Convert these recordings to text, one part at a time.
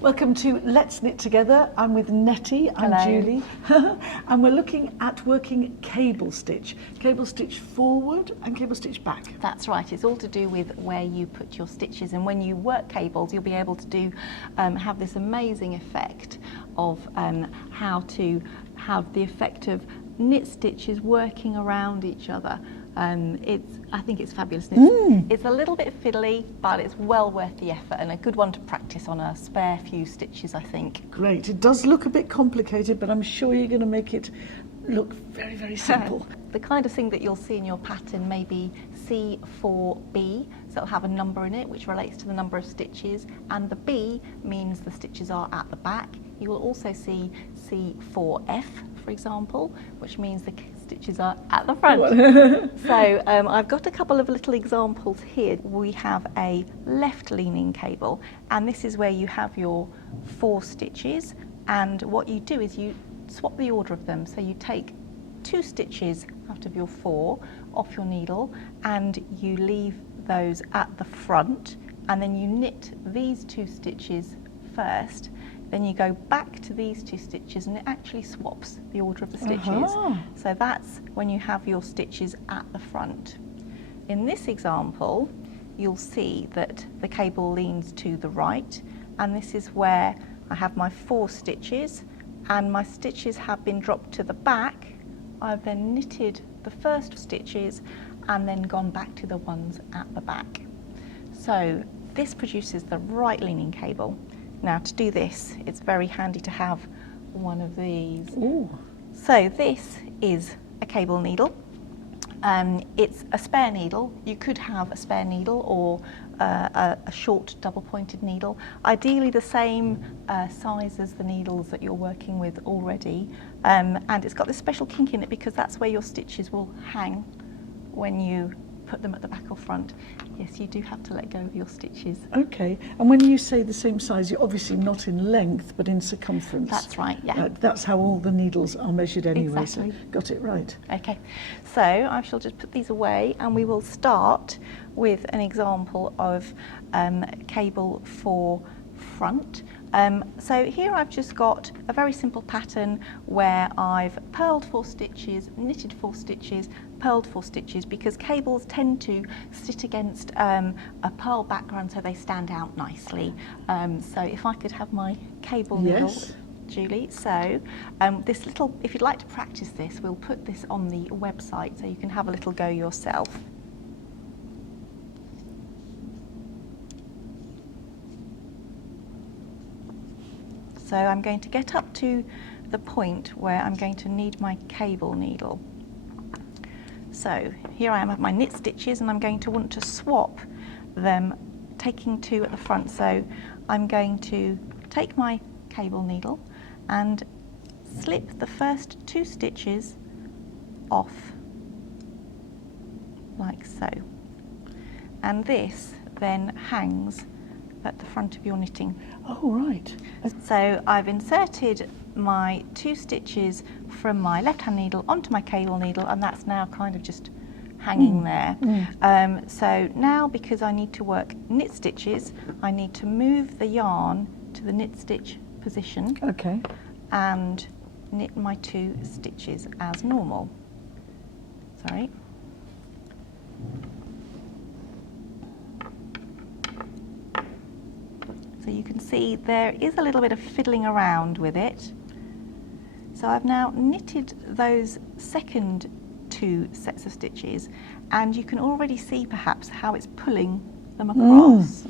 Welcome to Let's Knit Together. I'm with Nettie, I'm Hello. Julie, and we're looking at working cable stitch forward and cable stitch back. That's right, it's all to do with where you put your stitches, and when you work cables you'll be able to do have this amazing effect of how to have the effect of knit stitches working around each other. I think it's fabulous. It's a little bit fiddly, but it's well worth the effort and a good one to practice on a spare few stitches, I think. Great. It does look a bit complicated, but I'm sure you're going to make it look very, very simple. The kind of thing that you'll see in your pattern may be C4B, so it'll have a number in it which relates to the number of stitches, and the B means the stitches are at the back. You will also see C4F, for example, which means the stitches are at the front. So I've got a couple of little examples here. We have a left leaning cable, and this is where you have your 4 stitches, and what you do is you swap the order of them. So you take 2 stitches out of your 4 off your needle and you leave those at the front, and then you knit these 2 stitches first, then you go back to these 2 stitches and it actually swaps the order of the stitches. So that's when you have your stitches at the front. In this example you'll see that the cable leans to the right, and this is where I have my 4 stitches and my stitches have been dropped to the back. I've then knitted the first stitches and then gone back to the ones at the back. So this produces the right leaning cable. Now to do this, it's very handy to have one of these. Ooh. So this is a cable needle. It's a spare needle. You could have a spare needle or a short double-pointed needle. Ideally the same size as the needles that you're working with already. And it's got this special kink in it because that's where your stitches will hang when you put them at the back or front. Yes, you do have to let go of your stitches. Okay, and when you say the same size, you're obviously not in length but in circumference. That's right, yeah. That's how all the needles are measured anyway. Exactly. So got it right. Okay, so I shall just put these away and we will start with an example of cable for front. So here I've just got a very simple pattern where I've purled 4 stitches, knitted 4 stitches, purled 4 stitches, because cables tend to sit against a purl background so they stand out nicely. So if I could have my cable needle, Yes. Julie. So this little, if you'd like to practice this, we'll put this on the website so you can have a little go yourself. So I'm going to get up to the point where I'm going to need my cable needle. So here I am at my knit stitches and I'm going to want to swap them, taking 2 at the front. So I'm going to take my cable needle and slip the first 2 stitches off like so. And this then hangs at the front of your knitting. Oh, right. So I've inserted my 2 stitches from my left hand needle onto my cable needle, and that's now kind of just hanging there. So now, because I need to work knit stitches, I need to move the yarn to the knit stitch position. Okay. And knit my 2 stitches as normal. Sorry. So you can see there is a little bit of fiddling around with it. So I've now knitted those second 2 sets of stitches, and you can already see perhaps how it's pulling them across.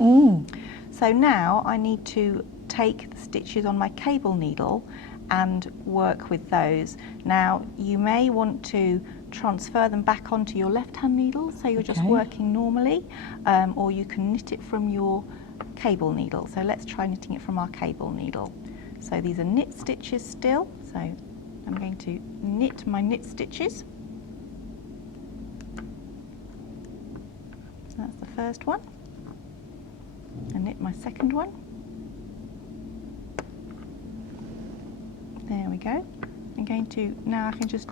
So now I need to take the stitches on my cable needle and work with those. Now you may want to transfer them back onto your left hand needle so you're just working normally, or you can knit it from your cable needle. So let's try knitting it from our cable needle. So these are knit stitches still, so I'm going to knit my knit stitches. So that's the first one, and knit my second one. There we go. I'm going to, now I can just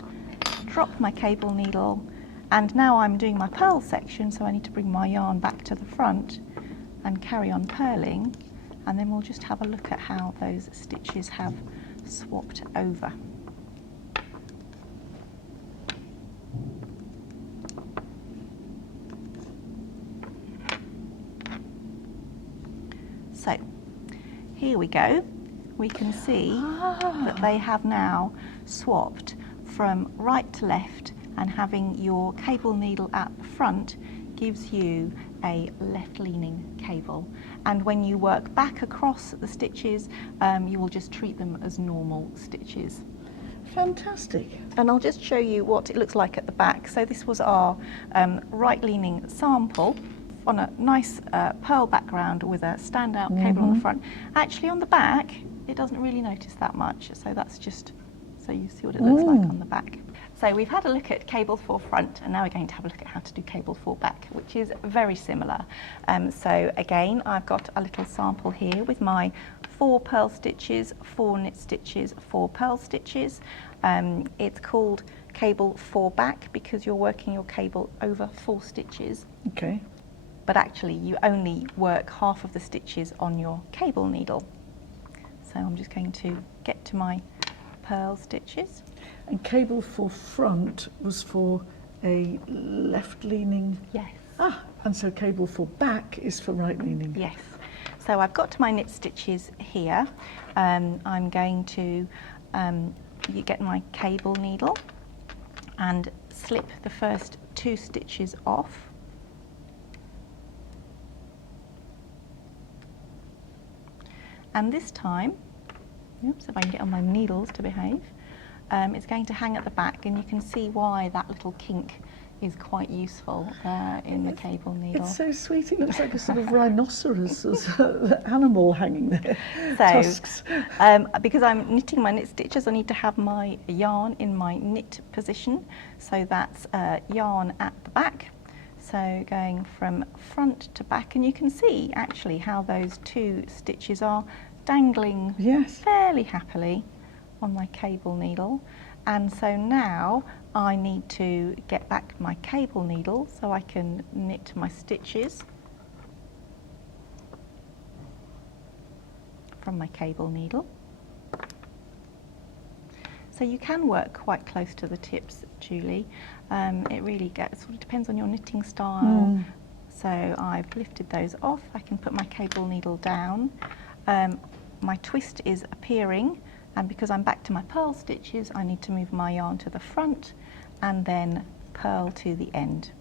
drop my cable needle, and now I'm doing my purl section, so I need to bring my yarn back to the front and carry on purling, and then we'll just have a look at how those stitches have swapped over. So here we go. We can see that they have now swapped from right to left, and having your cable needle at the front gives you a left-leaning cable. And when you work back across the stitches, you will just treat them as normal stitches. Fantastic. And I'll just show you what it looks like at the back. So this was our right-leaning sample on a nice pearl background with a standout cable on the front. Actually on the back, it doesn't really notice that much. So that's just so you see what it looks like on the back. So we've had a look at cable for front, and now we're going to have a look at how to do cable for back, which is very similar. So again, I've got a little sample here with my 4 pearl stitches, 4 knit stitches, 4 pearl stitches. It's called cable for back because you're working your cable over 4 stitches. Okay. But actually you only work half of the stitches on your cable needle. So I'm just going to get to my pearl stitches. And cable for front was for a left-leaning... Yes. And so cable for back is for right-leaning. Yes. So I've got to my knit stitches here. I'm going to get my cable needle and slip the first 2 stitches off. And this time, oops, if I can get on my needles to behave, it's going to hang at the back, and you can see why that little kink is quite useful in the cable needle. It's so sweet. It looks like a sort of rhinoceros animal hanging there. So, Tusks. because I'm knitting my knit stitches, I need to have my yarn in my knit position. So that's yarn at the back. So going from front to back, and you can see actually how those 2 stitches are dangling fairly happily on my cable needle. And so now I need to get back my cable needle so I can knit my stitches from my cable needle. So you can work quite close to the tips, Julie. It really sort of depends on your knitting style. So I've lifted those off. I can put my cable needle down. My twist is appearing, and because I'm back to my pearl stitches, I need to move my yarn to the front and then purl to the end.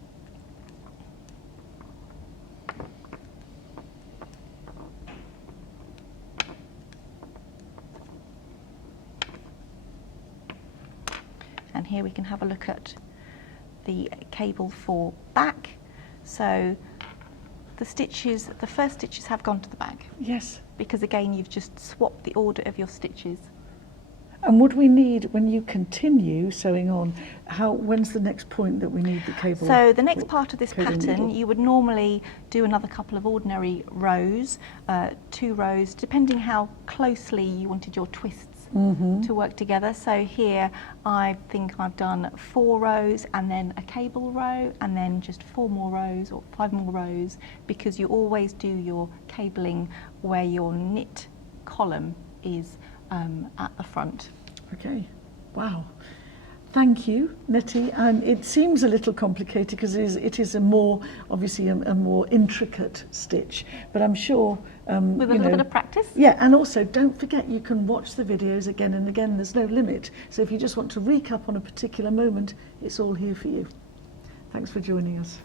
And here we can have a look at the cable for back. So the stitches, the first stitches have gone to the back. Yes. Because again, you've just swapped the order of your stitches. And would we need, when you continue sewing on, when's the next point that we need the cable? So the next part of this pattern, needle? you would normally do another couple of ordinary rows, 2 rows, depending how closely you wanted your twists to work together. So here I think I've done 4 rows and then a cable row and then just 4 more rows or 5 more rows, because you always do your cabling where your knit column is at the front. Okay, wow. Thank you, Nettie. And it seems a little complicated because it is a more, obviously a more intricate stitch, but I'm sure... with a little bit of practice. Yeah, and also don't forget you can watch the videos again and again, there's no limit. So if you just want to recap on a particular moment, it's all here for you. Thanks for joining us.